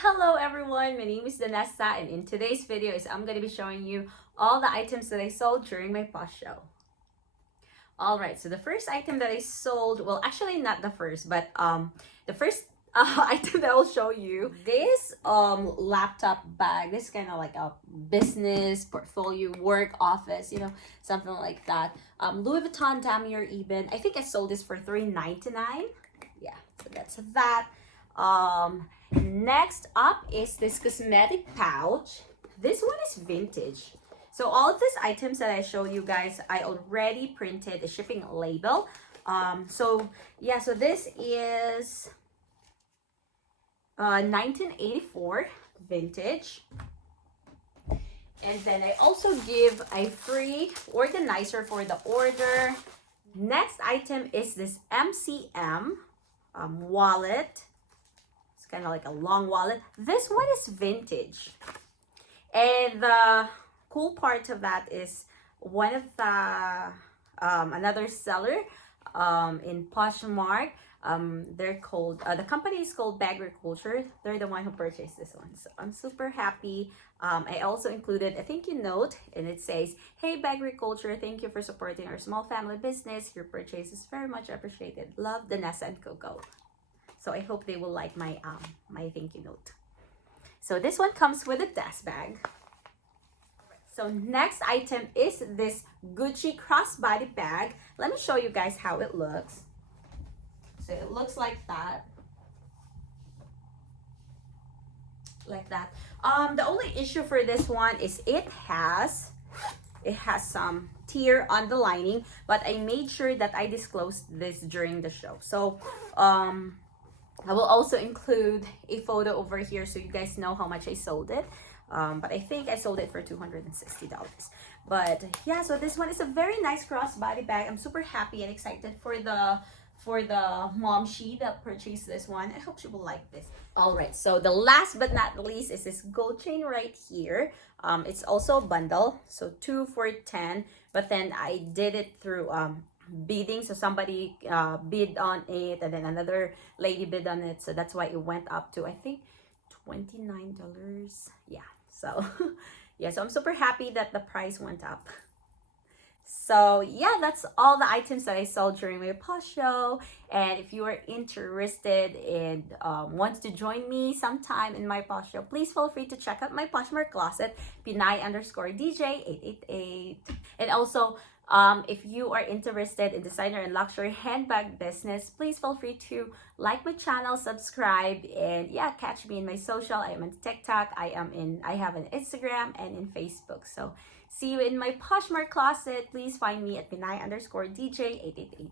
Hello everyone, my name is Danessa, and in today's video I'm going to be showing you all the items that I sold during my Posh Show. Alright, so the first item that I sold, well actually not the first, but the first item that I'll show you, this laptop bag. This is kind of like a business, portfolio, work, office, you know, something like that. Louis Vuitton, Damier, Eben. I think I sold this for $3.99. Yeah, so that's that. Next up is this cosmetic pouch. This one is vintage. So all of these items that I showed you guys, I already printed a shipping label. So yeah, so this is 1984 vintage. And then I also give a free organizer for the order. Next item is this MCM wallet. Kind of like a long wallet. This one is vintage, and the cool part of that is one of the another seller in Poshmark. They're called the company is called Agriculture. They're the one who purchased this one, so I'm super happy. I also included a thank you note, and it says, "Hey Agriculture, thank you for supporting our small family business. Your purchase is very much appreciated. Love, Danessa and Coco." So I hope they will like my my thank you note. So this one comes with a desk bag. So next item is this Gucci crossbody bag. Let me show you guys how it looks. So it looks like that. Like that. The only issue for this one is it has some tear on the lining, but I made sure that I disclosed this during the show. So I will also include a photo over here so you guys know how much I sold it. But I think I sold it for $260. But yeah, so this one is a very nice crossbody bag. I'm super happy and excited for the mom that purchased this one. I hope she will like this. All right, so the last but not least is this gold chain right here. It's also a bundle, so 2 for $10, but then I did it through bidding. So somebody bid on it, and then another lady bid on it, so that's why it went up to I think $29. Yeah, so yeah, so I'm super happy that the price went up. So yeah, that's all the items that I sold during my Posh Show. And if you are interested and wants to join me sometime in my Posh Show, please feel free to check out my POSHMARK CLOSET, Pinay_DJ888. And also, if you are interested in designer and luxury handbag business, please feel free to like my channel, subscribe, and yeah, catch me in my social. I am on TikTok, I have an Instagram and in Facebook. So see you in my Poshmark closet. Please find me at Pinay_DJ888.